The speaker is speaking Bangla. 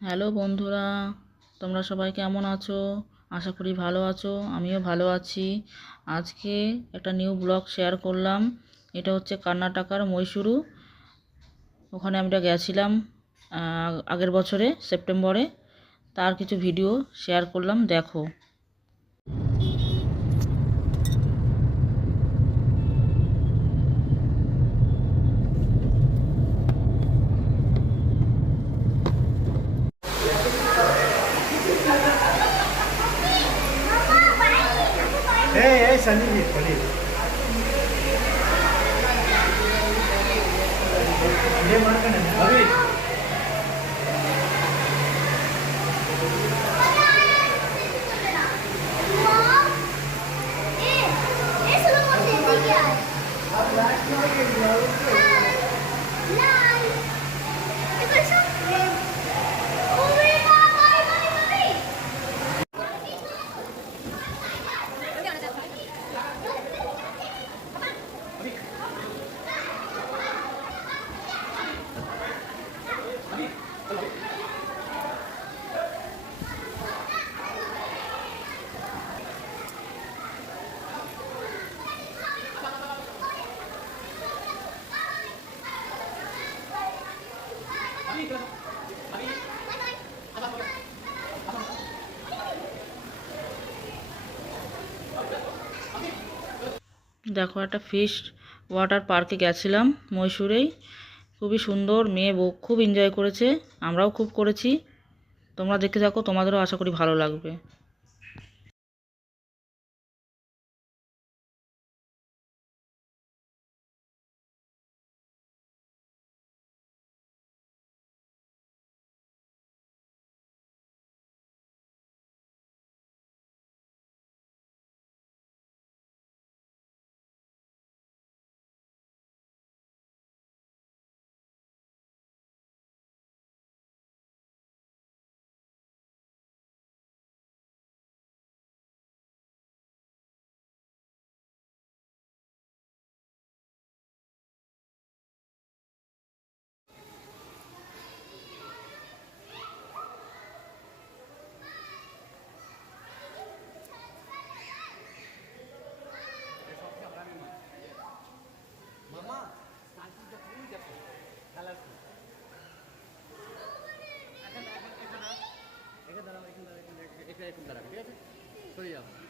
হ্যালো বন্ধুরা, তোমরা সবাই কেমন আছো? আশা করি ভালো আছো। আমিও ভালো আছি। আজকে একটা নিউ ব্লগ শেয়ার করলাম। এটা হচ্ছে কর্ণাটকার মহীশূর। ওখানে আমরা গেছিলাম আগের বছরে সেপ্টেম্বরে। তার কিছু ভিডিও শেয়ার করলাম, দেখো। Hey, Sunny, Sunny. Today, Mark, দেখো, একটা ফিশ ওয়াটার পার্কে গেছিলাম মহীশূরেই। খুবই সুন্দর, মেয়ে বউ খুব এনজয় করেছে, আমরাও খুব করেছি। তোমরা দেখে থাকো, তোমাদেরও আশা করি ভালো লাগবে। এখানে দাঁড়াও, ঠিক আছে? সরে যাও।